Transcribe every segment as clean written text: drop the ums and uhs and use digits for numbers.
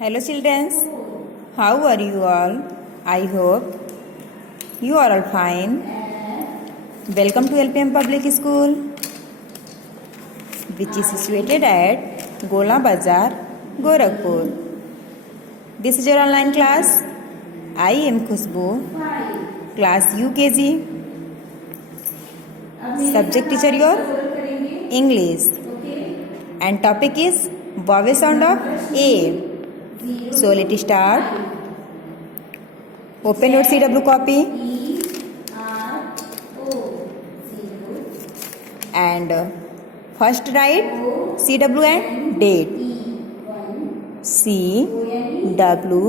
Hello children, how are you all? I hope you are all fine. Welcome to LPM Public School, which is situated at Gola Bazar, Gorakhpur. This is your online class. I am Khushbu, class UKG. Subject teacher your English, and topic is vowel sound of A. So let's start. Open your CW copy and first write CW and date. CW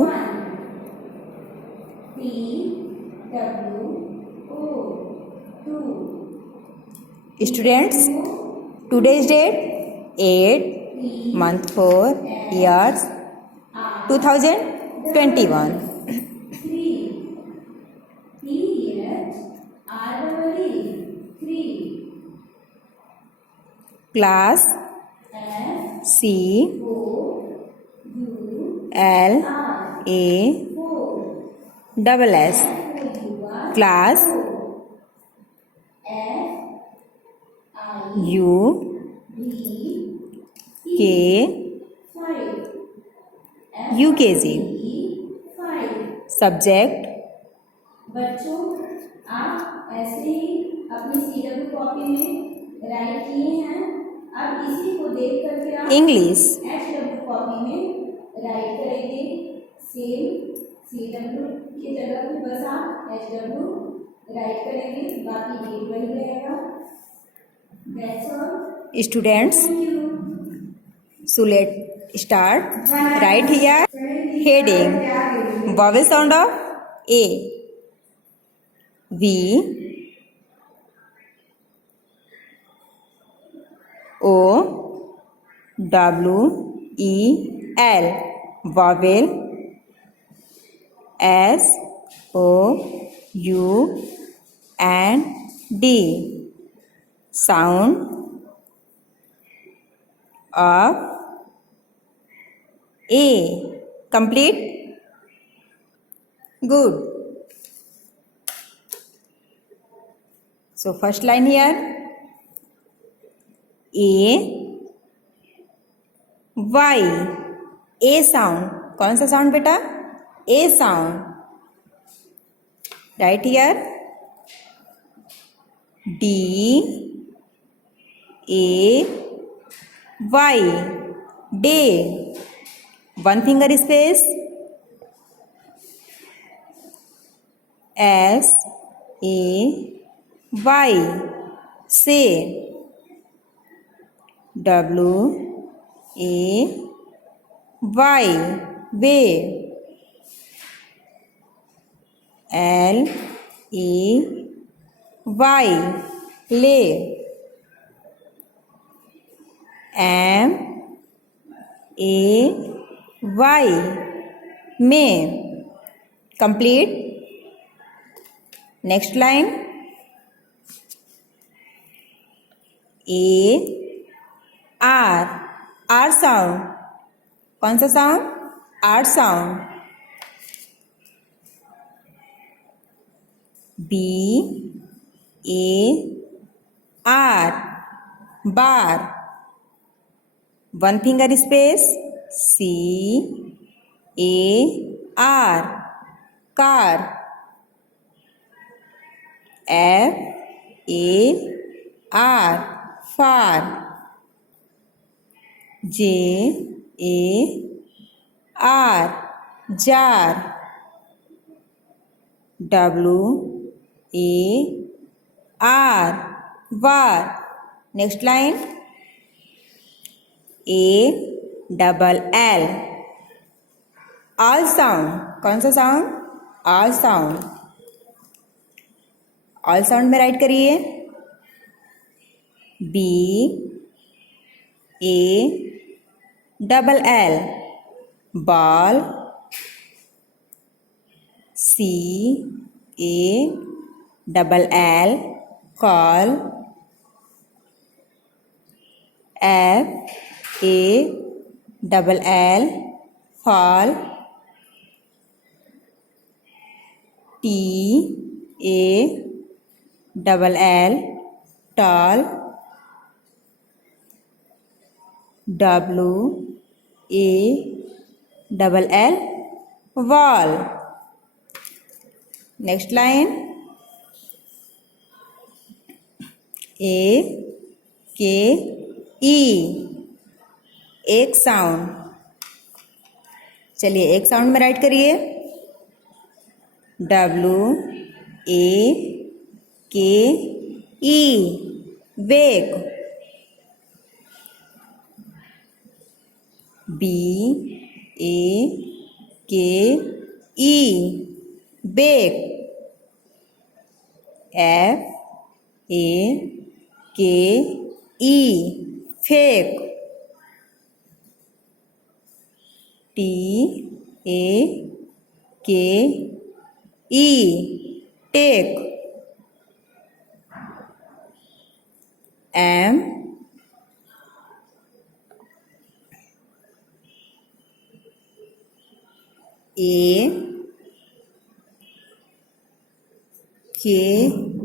Students, today's date 8 month 4 years 2021. Class C L A double S. Class U K UKG. Subject बच्चों आप ऐसे ही अपनी CW copy में right किए हैं। अब इसी को देख करके आप English. एचडब्ल्यू कॉपी में राइट करेंगे। सेम सीडब्ल्यू की जगह पे बस आप एचडब्ल्यू राइट करेंगे, बाकी डेट वही रहेगा। That's all Students, thank you. so let's start. Right here heading vowel sound of A. V O W E L vowel. S O U N D sound of A. Complete. Good. So first line here A Y. A sound. कौन सा sound बेटा? A sound. Right here D A Y. Day. One finger space. S A Y. Say. W A Y. Way. L A Y. Lay. M A Y. May. Complete. Next line A R. R sound. कौन सा sound? R sound. B A R. Bar. One finger space. C A R. Car. F A R. Far. J A R. Jar. W A R. War. Next line A double L. All sound. कौन सा sound? All sound. All sound में right करिए B A double L. Ball. C A double L. Call. F A double L. fall, T A double L, tall, W A double L, wall. Next line, A K E, एक sound. चलिए एक sound में right करिए. W A K E, wake. B A K E, bake. F A K E, fake. T A K E, take. M A K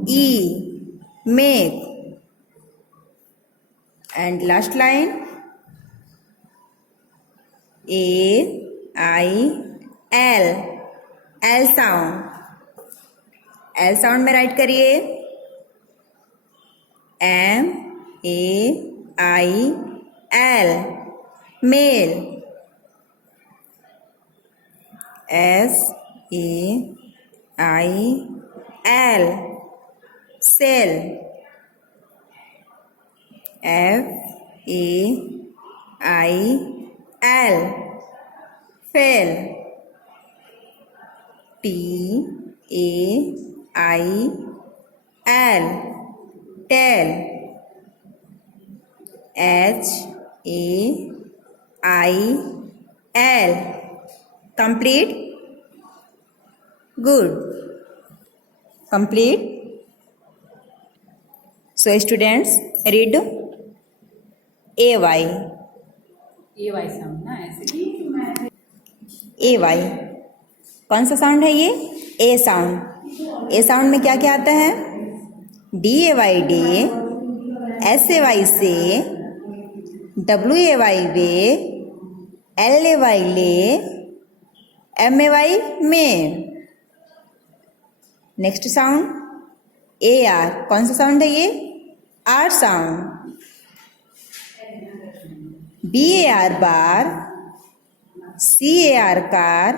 E, make. And last line, A I L, L sound. L sound में right करिए. M A I L, male. S A I L, cell. F A I L, fell. T A I L, tell. H A I L, complete. Good. Complete. So students, read AY. AY sound ना ऐसे. AY कौन सा sound है ये? ए sound. ए sound में क्या क्या आता है? DAY day, SAY say, WAY way, LAY lay, MAY may. Next sound AR. कौन सा साउंड है ये? R sound. BAR bar, CAR car,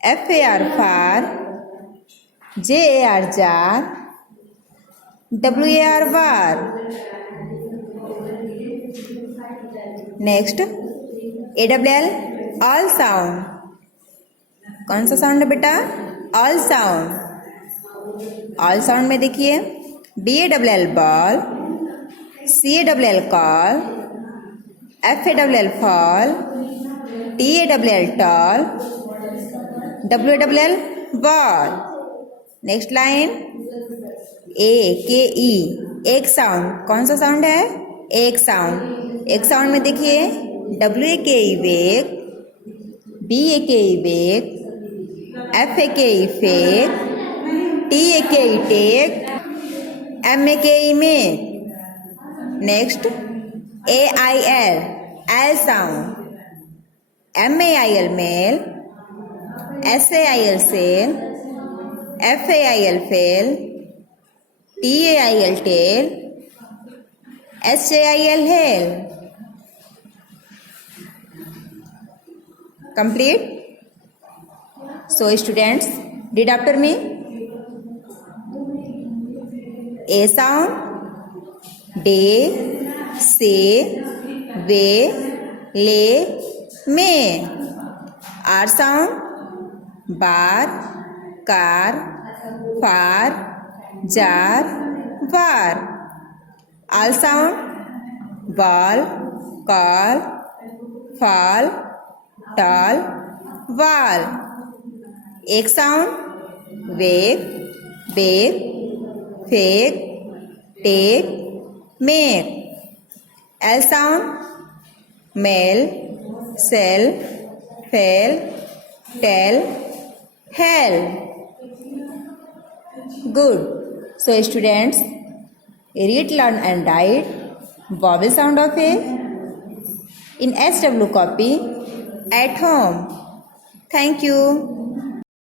FAR far, JAR jar, WAR war. Next AWL all sound. कौन सा साउंड है बेटा? All sound. All sound में देखिए BALL ball, CALL call, FALL fall, TALL tall, WALL ball. Next line AKE, एक sound. कौन सा sound है? एक साउंड. एक साउंड में देखिए WAKE wake, BAKE wake, FAKE fake, TAKE take, MAKE make. Next AIL, एल sound. MAIL mail, SAIL sail, FAIL fail, TAIL tail, HAIL hail. Complete. So students, read after me. A sound, day, say, way, lay, may. R sound, bar, car, far, jar, var. All sound, ball, call, fall, tall, wall. एक sound wake, bake, fake, take, make. L sound male, sale, fail, tell, hell. Good. So students, read, learn and write vowel sound of A in SW copy at home. Thank you.